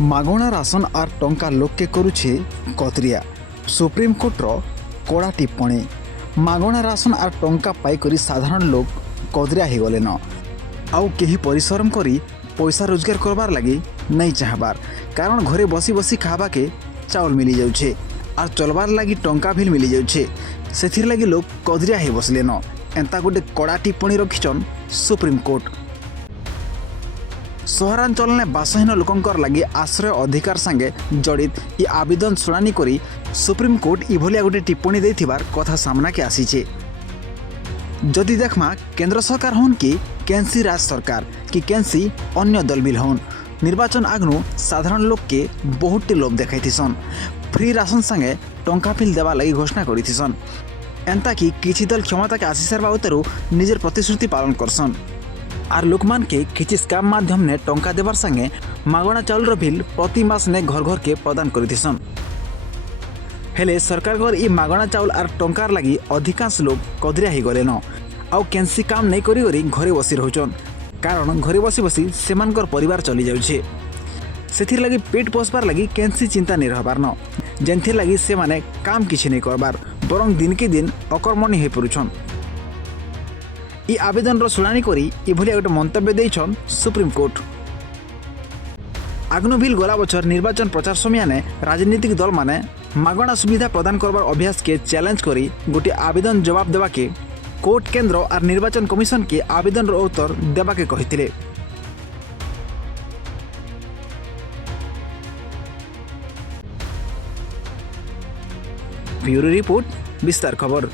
मागणा ration are टंका लोक के करुछे कतरिया। सुप्रीमकोर्टर कड़ा टिप्पणी। मागणा राशन आर टंका पाइकरी साधारण लोक कदरिया हो गले न आउ केही परिश्रम करी पैसा रोजगार करबार लगी नहीं चाहबार, कारण घरे बसी बसी खाबा के चाउल मिली जाउछे आर चलबार लगी टंका भी मिली जाउछे। सेथिर लगी लोक कदरिया हो बसले न। एंता गोटे कड़ा टिप्पणी रखिछन सुप्रीमकोर्ट। सहरांचल ने बासहीन लोकंकर लगी आश्रय अधिकार संगे जड़ित ये आवेदन शुणानी करी सुप्रीमकोर्ट इभलिया गोटे टिप्पणी देथिबार कथा सामना के आसीचे। जदि देखमा केंद्र सरकार होन कि केंसी राज्य सरकार कि केंसी अन्य दल बिल होन, निर्वाचन आगनु साधारण लोक के बहुतटी लोभ देखाइथिसन। फ्री राशन संगे टंका फिल देवा लगी घोषणा करिथिसन। एंता कि किछि दल क्षमता के आसी सारबा उतरु निजर प्रतिश्रुति पालन करसन आर लोकमान के किछि स्काम माध्यम ने टंका देवार संगे मागणा चाउल बिल प्रति मास ने घर घर के प्रदान करिथिसन। हेले सरकार घर ई मागणा चाउल आर टंकार लगी अधिकांश लोग कदरिया हो गले न आउ केंसी काम नहीं करी करी घरे बसी रहउछन, कारण घरे बसी बसी सेमानकर परिवार चली जाउछे। सेथिर लगी पेट पोषबार लगी केंसी चिंता नहीं रहबार न, जेंथिर लगी से माने काम किछि नहीं करबार बरং दिन के दिन अकर्मणी हो पड़ुछन। ई आवेदन शुणानी करी इभलिया गोटे मंतव्य देइछन सुप्रीमकोर्ट। आगनु बिल गला बछर निर्वाचन प्रचार समय ने राजनीतिक दल माने मागणा सुविधा प्रदान करबार अभ्यास के चैलेंज करी गोटे आवेदन जवाब देवा के कोर्ट केंद्र और निर्वाचन कमिशन के आवेदन उत्तर देवा के कहिथिले। ब्यूरो रिपोर्ट, विस्तार खबर।